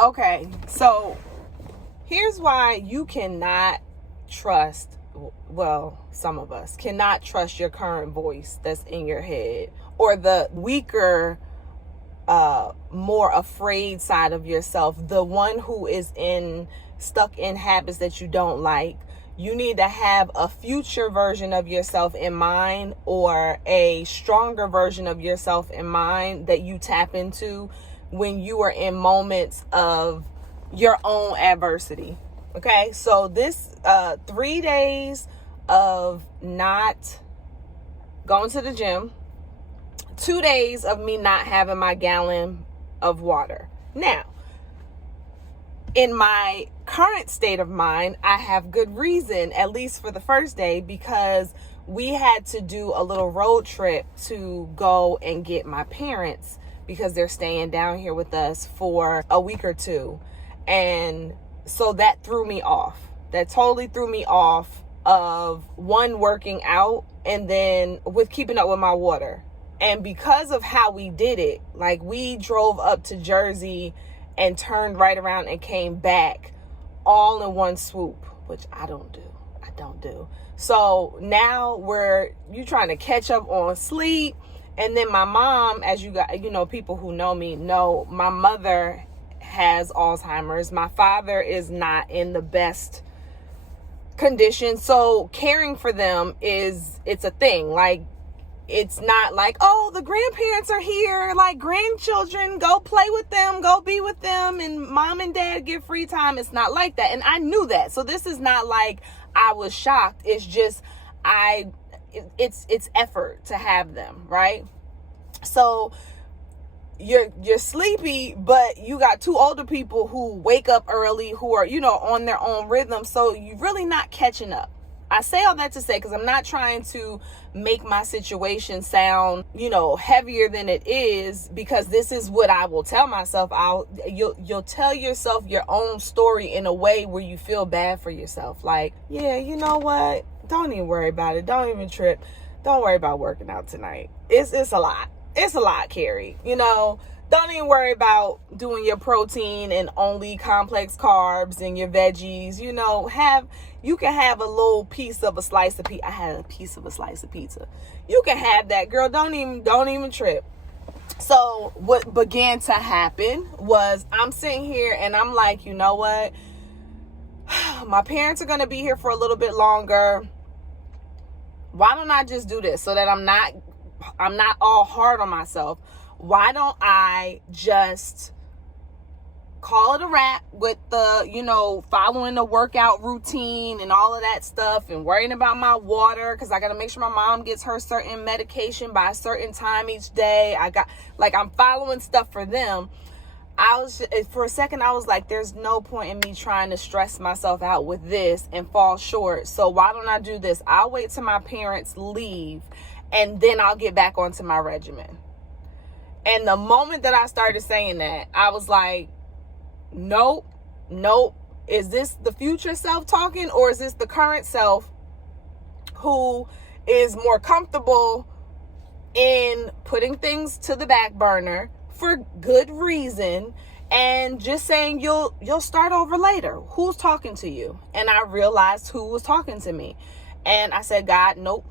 Okay, so here's why you cannot trust, well, some of us cannot trust your current voice that's in your head, or the weaker, more afraid side of yourself, the one who is stuck in habits that you don't like. You need to have a future version of yourself in mind, or a stronger version of yourself in mind that you tap into when you are in moments of your own adversity. Okay, so this 3 days of not going to the gym, 2 days of me not having my gallon of water. Now, in my current state of mind, I have good reason, at least for the first day, because we had to do a little road trip to go and get my parents, because they're staying down here with us for a week or two. And so that threw me off. That totally threw me off of one, working out, and then with keeping up with my water. And because of how we did it, like we drove up to Jersey and turned right around and came back all in one swoop, which I don't do. So now you trying to catch up on sleep. And then my mom, as people who know me know, my mother has Alzheimer's. My father is not in the best condition. So caring for them it's a thing. Like, it's not like, oh, the grandparents are here, like grandchildren, go play with them, go be with them, and mom and dad get free time. It's not like that. And I knew that. So this is not like I was shocked. It's just, it's effort to have them, right? So you're sleepy, but you got two older people who wake up early, who are, on their own rhythm. So you're really not catching up. I say all that to say, because I'm not trying to make my situation sound, heavier than it is, because this is what I will tell myself. You'll tell yourself your own story in a way where you feel bad for yourself. Like, yeah, you know what? Don't even worry about it. Don't even trip. Don't worry about working out tonight. It's a lot. It's a lot, Carrie. Don't even worry about doing your protein and only complex carbs and your veggies. You can have a little piece of a slice of pizza. I had a piece of a slice of pizza. You can have that, girl. Don't even trip. So what began to happen was, I'm sitting here and I'm like, you know what? My parents are going to be here for a little bit longer. Why don't I just do this so that I'm not all hard on myself? Why don't I just call it a wrap with the, following the workout routine and all of that stuff, and worrying about my water, because I got to make sure my mom gets her certain medication by a certain time each day. I'm following stuff for them. For a second, I was like, there's no point in me trying to stress myself out with this and fall short. So why don't I do this? I'll wait till my parents leave, and then I'll get back onto my regimen. And the moment that I started saying that, I was like, nope. Is this the future self talking, or is this the current self who is more comfortable in putting things to the back burner for good reason and just saying you'll start over later? Who's talking to you? And I realized who was talking to me. And I said, God, nope.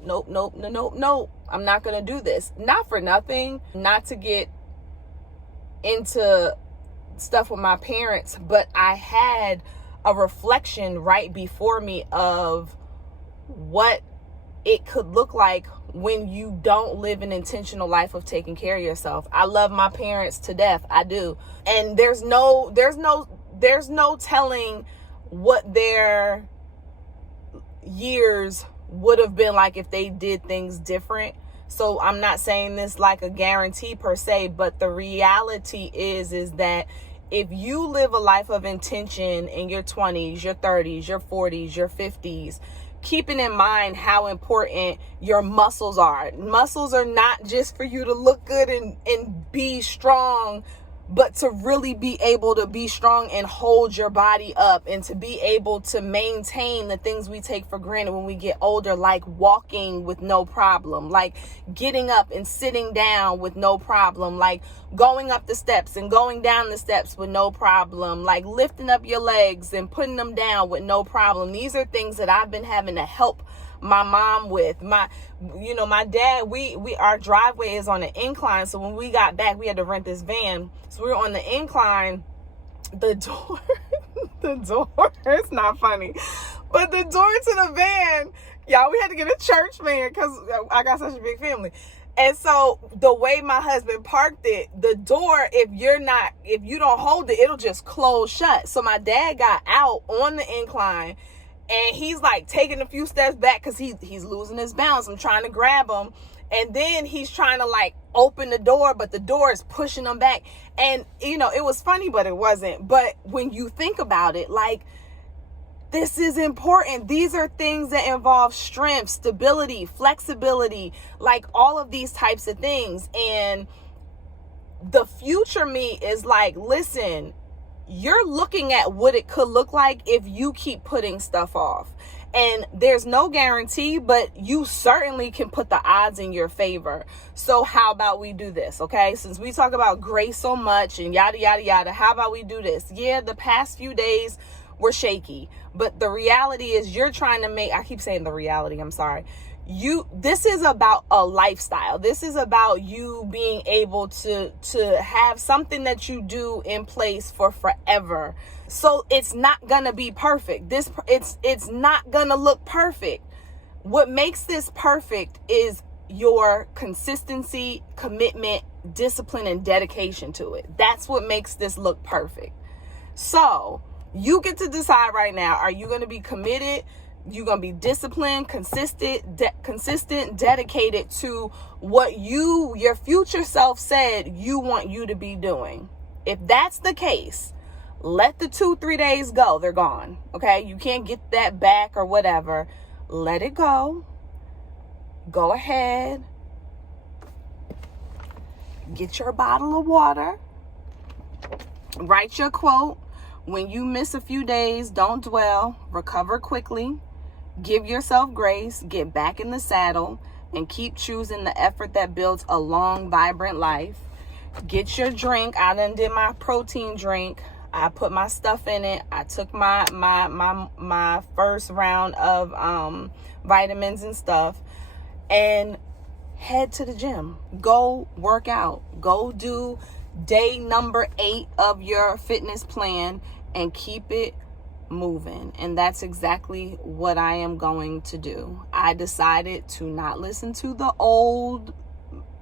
I'm not going to do this. Not for nothing, not to get into stuff with my parents, but I had a reflection right before me of what it could look like when you don't live an intentional life of taking care of yourself. I love my parents to death. I do. And there's no telling what their years would have been like if they did things different. So I'm not saying this like a guarantee per se, but the reality is that if you live a life of intention in your 20s, your 30s, your 40s, your 50s, keeping in mind how important your muscles are. Muscles are not just for you to look good and be strong but to really be able to be strong and hold your body up, and to be able to maintain the things we take for granted when we get older, like walking with no problem, like getting up and sitting down with no problem, like going up the steps and going down the steps with no problem, like lifting up your legs and putting them down with no problem. These are things that I've been having to help my mom with. My dad, our driveway is on an incline, so when we got back, we had to rent this van, so we were on the incline. The door it's not funny, but the door to the van, y'all, we had to get a church van because I got such a big family. And so the way my husband parked it, the door, if you don't hold it, it'll just close shut. So my dad got out on the incline, and he's like taking a few steps back because he's losing his balance. I'm trying to grab him. And then he's trying to like open the door, but the door is pushing him back. And, it was funny, but it wasn't. But when you think about it, like, this is important. These are things that involve strength, stability, flexibility, like all of these types of things. And the future me is like, listen, you're looking at what it could look like if you keep putting stuff off. And there's no guarantee, but you certainly can put the odds in your favor. So how about we do this, okay? Since we talk about grace so much and yada, yada, yada, how about we do this? Yeah, the past few days were shaky, but the reality is you're trying to I keep saying the reality, I'm sorry. This is about a lifestyle. This is about you being able to have something that you do in place for forever. So it's not gonna be perfect. It's not gonna look perfect. What makes this perfect is your consistency, commitment, discipline, and dedication to it. That's what makes this look perfect. So you get to decide right now, are you gonna be committed? You're going to be disciplined, consistent, dedicated to what your future self said you want you to be doing. If that's the case, let the 2-3 days go. They're gone. Okay. You can't get that back or whatever. Let it go. Go ahead. Get your bottle of water. Write your quote. When you miss a few days, don't dwell. Recover quickly. Give yourself grace, get back in the saddle, and keep choosing the effort that builds a long, vibrant life. Get your drink. I done did my protein drink. I put my stuff in it. I took my first round of vitamins and stuff, and head to the gym. Go work out. Go do day number 8 of your fitness plan and keep it moving. And that's exactly what I am going to do. I decided to not listen to the old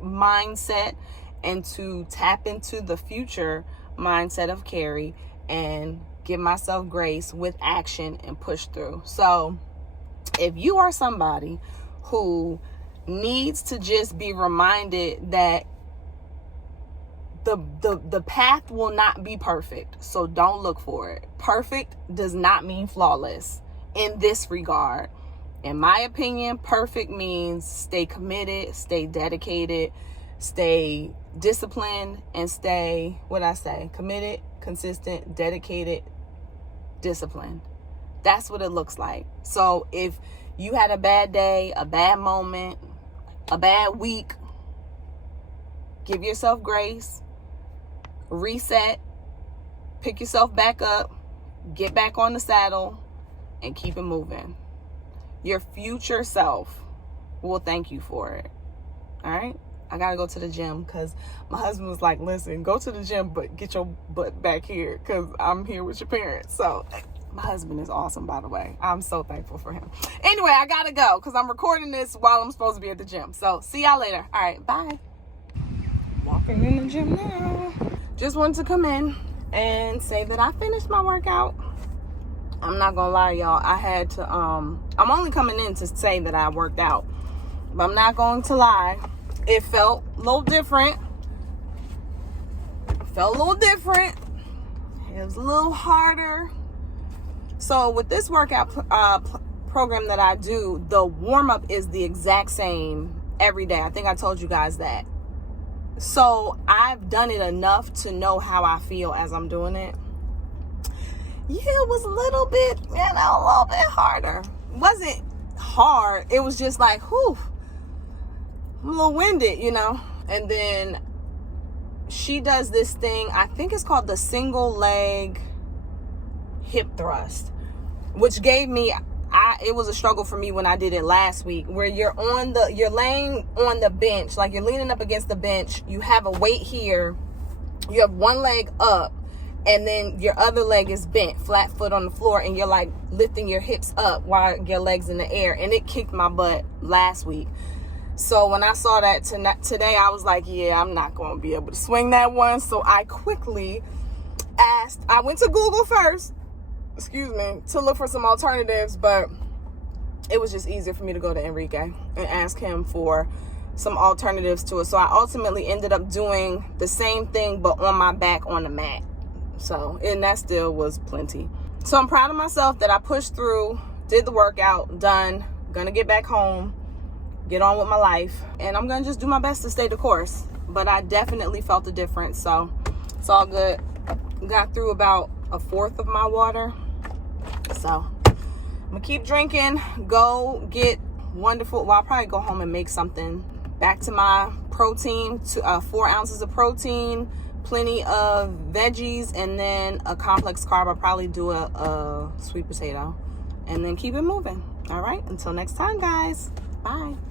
mindset and to tap into the future mindset of Carrie and give myself grace with action and push through. So if you are somebody who needs to just be reminded that the path will not be perfect, so don't look for it. Perfect does not mean flawless in this regard. In my opinion, perfect means stay committed, stay dedicated, stay disciplined, and stay, committed, consistent, dedicated, disciplined. That's what it looks like. So if you had a bad day, a bad moment, a bad week, give yourself grace. Reset, pick yourself back up, get back on the saddle, and keep it moving. Your future self will thank you for it. All right? I got to go to the gym because my husband was like, listen, go to the gym, but get your butt back here because I'm here with your parents. So my husband is awesome, by the way. I'm so thankful for him. Anyway, I got to go because I'm recording this while I'm supposed to be at the gym. So see y'all later. All right, bye. Walking in the gym now. Just wanted to come in and say that I finished my workout. I'm not gonna lie, y'all. I had to, I'm only coming in to say that I worked out. But I'm not going to lie. It felt a little different. It was a little harder. So with this workout program that I do, the warm-up is the exact same every day. I think I told you guys that. So I I've done it enough to know how I feel as I'm doing it. Yeah, it was a little bit, a little bit harder. It wasn't hard. It was just like, whew, I'm a little winded, And then she does this thing, I think it's called the single leg hip thrust, which gave me, it was a struggle for me when I did it last week, where you're laying on the bench, like you're leaning up against the bench, you have a weight here, you have one leg up, and then your other leg is bent, flat foot on the floor, and you're like lifting your hips up while your legs in the air. And it kicked my butt last week. So when I saw that today, I was like, yeah, I'm not going to be able to swing that one. So I quickly I went to Google first, to look for some alternatives, but it was just easier for me to go to Enrique and ask him for some alternatives to it. So I ultimately ended up doing the same thing, but on my back on the mat. So, and that still was plenty. So I'm proud of myself that I pushed through, did the workout, done, gonna get back home, get on with my life, and I'm gonna just do my best to stay the course. But I definitely felt the difference, so it's all good. Got through about a fourth of my water. So I'm gonna keep drinking, go get wonderful, well, I'll probably go home and make something. Back to my protein, 4 ounces of protein, plenty of veggies, and then a complex carb. I'll probably do a sweet potato, and then keep it moving. All right, until next time, guys. Bye.